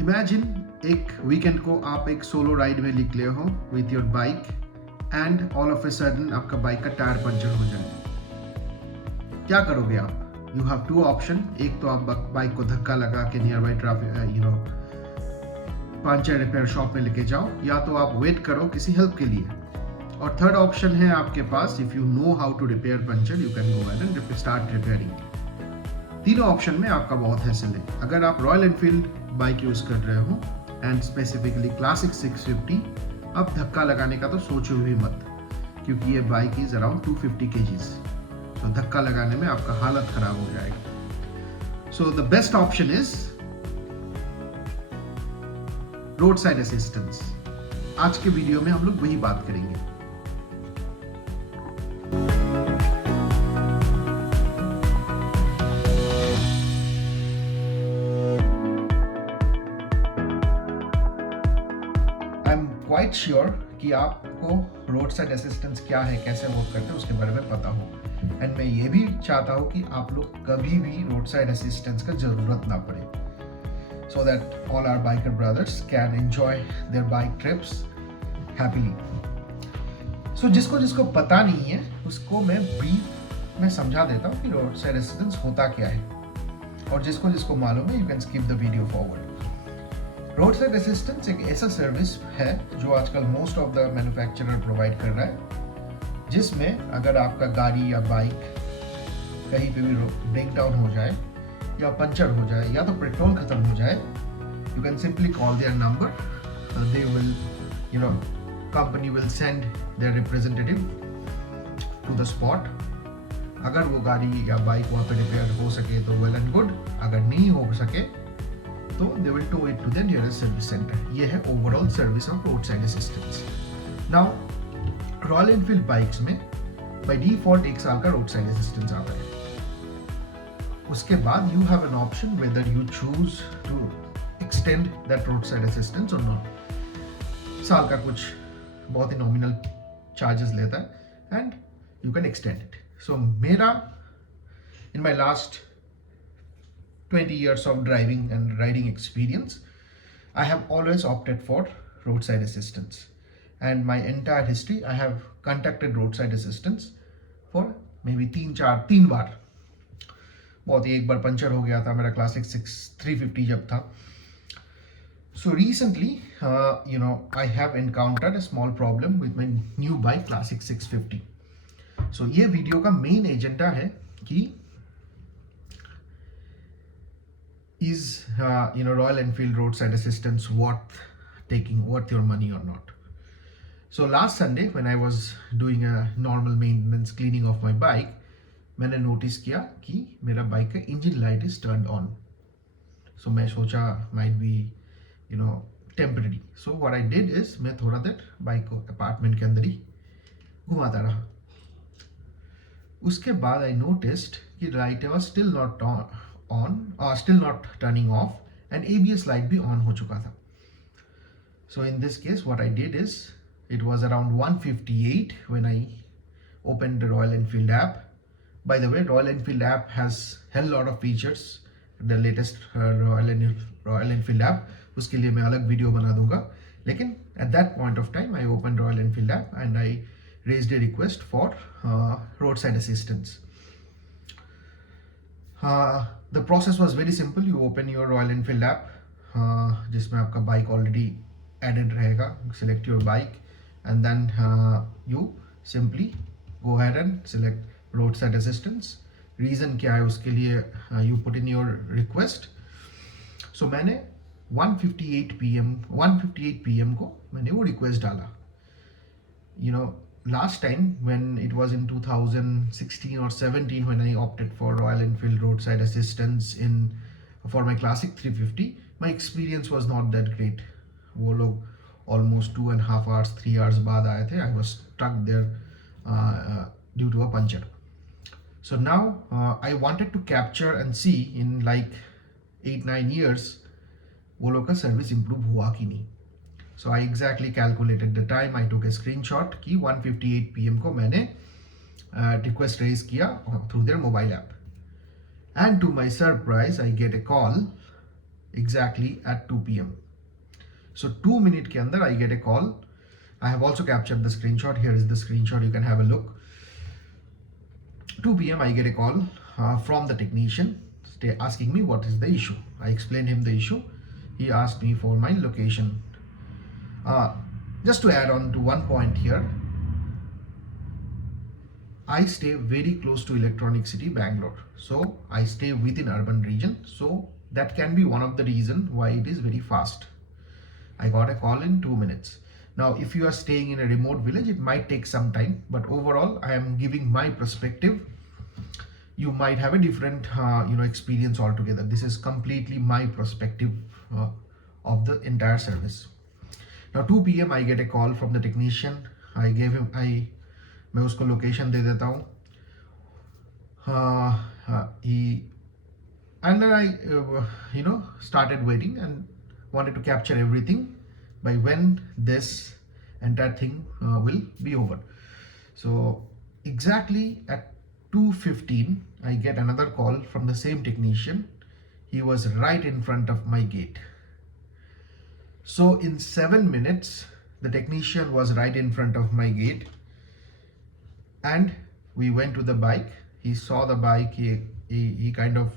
Imagine एक weekend को आप एक सोलो राइड में निकले हो with your bike and all of a sudden आपका बाइक का टायर पंचर हो जाए। क्या करोगे आप? You have two option. एक तो आप बाइक को धक्का लगा के nearby traffic puncture repair shop में लेके जाओ, या तो आप वेट करो किसी हेल्प के लिए। और थर्ड ऑप्शन है आपके पास, if you know how to repair puncture you can go and start repairing. तीनों ऑप्शन में आपका बहुत हैसल है। अगर आप रॉयल एनफील्ड बाइक यूज कर रहे हो एंड स्पेसिफिकली क्लासिक 650, अब धक्का लगाने का तो सोचो भी मत, क्योंकि ये बाइक इज अराउंड 250 kgs। तो धक्का लगाने में आपका हालत खराब हो जाएगा। So the best option is road side assistance. आज के वीडियो में हम लोग वही बात करेंगे। क्वाइट श्योर कि आपको रोड साइड असिस्टेंस क्या है, कैसे वर्क करते हैं, उसके बारे में पता हो। एंड मैं ये भी चाहता हूँ कि आप लोग कभी भी रोड साइड असिस्टेंस का जरूरत ना पड़े, so that all our biker brothers can enjoy their bike trips happily. So जिसको जिसको पता नहीं है उसको मैं ब्रीफ में समझा देता हूँ कि रोड साइड असिस्टेंस होता क्या है, और जिसको जिसको मालूम है you can skip the video forward. Road side assistance एक ऐसा सर्विस है जो आजकल most of the manufacturer provide कर रहा है, जिसमें अगर आपका गाड़ी या बाइक कहीं पे भी ब्रेक डाउन हो जाए या पंचर हो जाए या तो पेट्रोल खत्म हो जाए, you can simply call their number, they will company will send their representative to the spot. अगर वो गाड़ी या बाइक वहाँ पे रिपेयर हो सके तो वेल एंड गुड, अगर नहीं हो सके तो they will tow it to the nearest service center। ये है overall service of road side assistance. Now royal Enfield bikes में बाय डिफॉल्ट 1 साल का रोड साइड असिस्टेंस आता है। उसके बाद you have an option whether you choose to extend that road side assistance और नॉट। साल का कुछ बहुत ही नॉमिनल चार्जेस लेता है and you can extend it. So मेरा in my last 20 years of driving and riding experience, I have always opted for roadside assistance, and my entire history I have contacted roadside assistance for maybe 3 बार। बहुत ही एक बार puncture हो गया था मेरा classic 350 जब था। So recently I have encountered a small problem with my new bike classic 650। So ये video का मेन एजेंडा है कि is Royal Enfield Roadside Assistance worth your money or not? So last Sunday when I was doing a normal maintenance cleaning of my bike, मैंने notice किया कि मेरा bike का engine light is turned on. So मैं सोचा might be temporary. So what I did is मैं थोड़ा देर bike को अपार्टमेंट के अंदर ही घुमाता रहा। उसके बाद आई नोटिस्ड कि light was still not still not turning off, and ABS light भी on हो चुका था। So in this case what I did is, it was around 1:58 when I opened the Royal Enfield app। By the way, Royal Enfield app has hell lot of features, the latest Royal Enfield app, उसके लिए मैं अलग video बना दूंगा। लेकिन at that point of time I opened Royal Enfield app and I raised a request for roadside assistance। The process was very simple। You open your Royal Enfield app, जिसमें आपका bike already added रहेगा। Select your bike and then you simply go ahead and select roadside assistance। Reason क्या है उसके लिए you put in your request। So मैंने 1:58 PM को मैंने वो रिक्वेस्ट डाला। Last time when it was in 2016 or 17 when I opted for Royal Enfield Roadside Assistance for my classic 350, my experience was not that great। वो लोग almost 2.5 hours 3 hours बाद आए थे। I was stuck there due to a puncture। So now I wanted to capture and see in like 8-9 years वो लोग का service improve हुआ कि नहीं। So I exactly calculated the time। I took a screenshot कि 1:58 PM को मैंने request raise किया through their mobile app, and to my surprise I get a call exactly at 2 p.m. So 2 minutes ke andar I get a call. I have also captured the screenshot. Here is the screenshot. You can have a look. 2 p.m. I get a call from the technician asking me what is the issue. I explained him the issue. He asked me for my location. Just to add on to one point here, I stay very close to Electronic City, Bangalore. So I stay within urban region. So that can be one of the reason why it is very fast. I got a call in 2 minutes. Now, if you are staying in a remote village, it might take some time, but overall, I am giving my perspective. You might have a different, experience altogether. This is completely my perspective of the entire service. Now, 2 p.m. I get a call from the technician. मैं उसको location दे देता हूँ. And then I, started waiting and wanted to capture everything by when this entire thing will be over. So exactly at 2:15, I get another call from the same technician. He was right in front of my gate. So in 7 minutes, the technician was right in front of my gate, and we went to the bike. He saw the bike. He kind of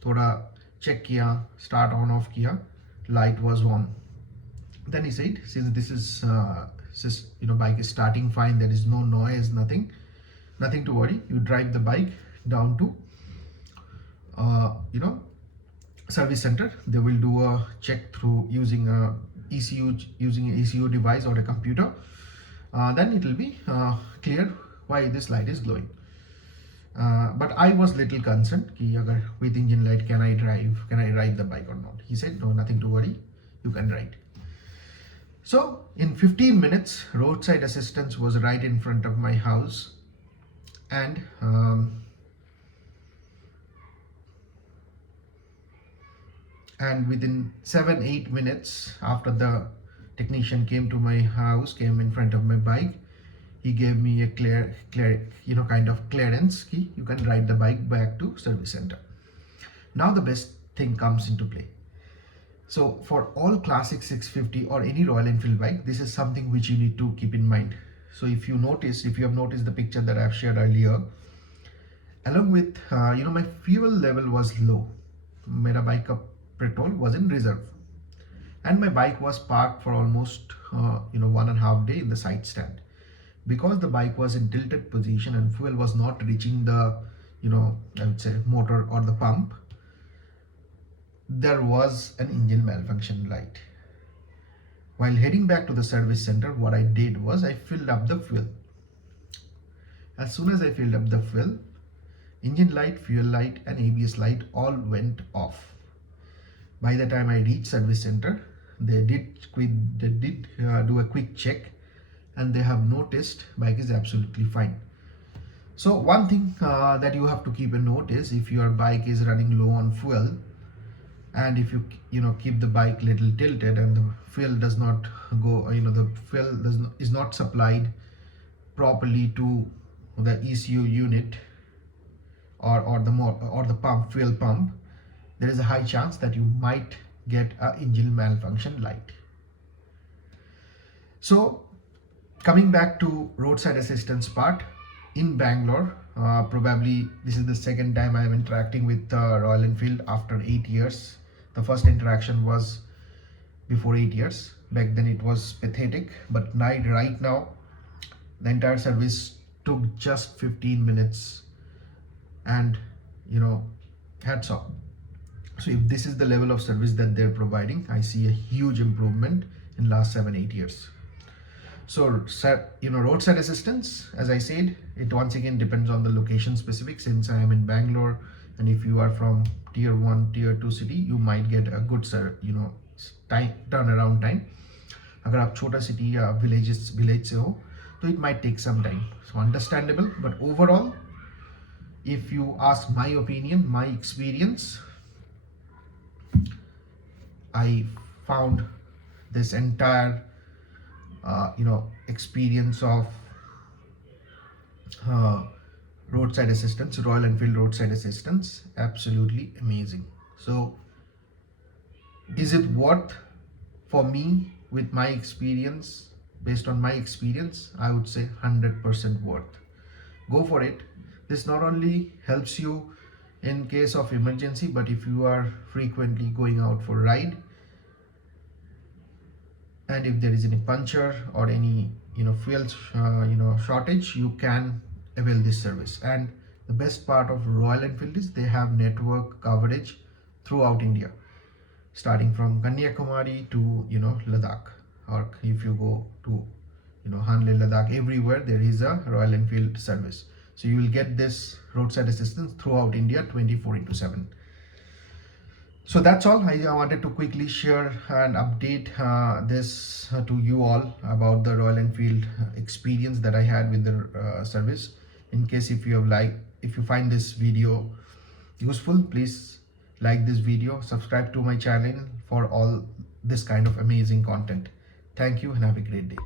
thoda check kiya, start on off kiya, light was on. Then he said, since this is bike is starting fine, there is no noise, nothing to worry. You drive the bike down to service center. They will do a check through using a ECU device or a computer. Then it will be clear why this light is glowing. But I was little concerned कि अगर with engine light can I ride the bike or not. He said no, nothing to worry, you can ride. So in 15 minutes, roadside assistance was right in front of my house, and within 7-8 minutes after the technician came to my house, came in front of my bike, he gave me a clear kind of clearance key. You can ride the bike back to service center. Now the best thing comes into play. So for all Classic 650 or any Royal Enfield bike, this is something which you need to keep in mind. So if you have noticed the picture that I have shared earlier, along with my fuel level was low. Mera bike ka petrol was in reserve, and my bike was parked for almost 1.5 days in the side stand. Because the bike was in tilted position and fuel was not reaching the I would say motor or the pump, there was an engine malfunction light. While heading back to the service center, what I did was I filled up the fuel. As soon as I filled up the fuel, engine light, fuel light and ABS light all went off. By the time I reached service center, they did do a quick check, and they have noticed bike is absolutely fine. So one thing that you have to keep a note is, if your bike is running low on fuel, and if you keep the bike little tilted and the fuel does not go, the fuel is not supplied properly to the ECU unit or the pump, fuel pump, there is a high chance that you might get an engine malfunction light. So coming back to roadside assistance part in Bangalore, probably this is the second time I am interacting with Royal Enfield after 8 years. The first interaction was before 8 years. Back then it was pathetic, but right now the entire service took just 15 minutes, and hats off. So if this is the level of service that they're providing, I see a huge improvement in last 7-8 years. So roadside assistance, as I said, it once again depends on the location specific. Since I am in Bangalore, and if you are from tier 1, tier 2 city, you might get a good turnaround time. अगर आप छोटा city या village से हो, तो it might take some time. So understandable, but overall, if you ask my opinion, my experience, I found this entire experience of roadside assistance, Royal Enfield roadside assistance, absolutely amazing. So Is it worth for me with my experience? Based on my experience, I would say 100% worth. Go for it. This not only helps you in case of emergency, but if you are frequently going out for ride, and if there is any puncture or any fuel shortage, you can avail this service. And the best part of Royal Enfield is they have network coverage throughout India, starting from Kanyakumari to Ladakh, or if you go to Hanle, Ladakh, everywhere there is a Royal Enfield service. So you will get this roadside assistance throughout India 24/7. So that's all. I wanted to quickly share and update this to you all about the Royal Enfield experience that I had with the service. In case if you find this video useful, please like this video, subscribe to my channel for all this kind of amazing content. Thank you and have a great day.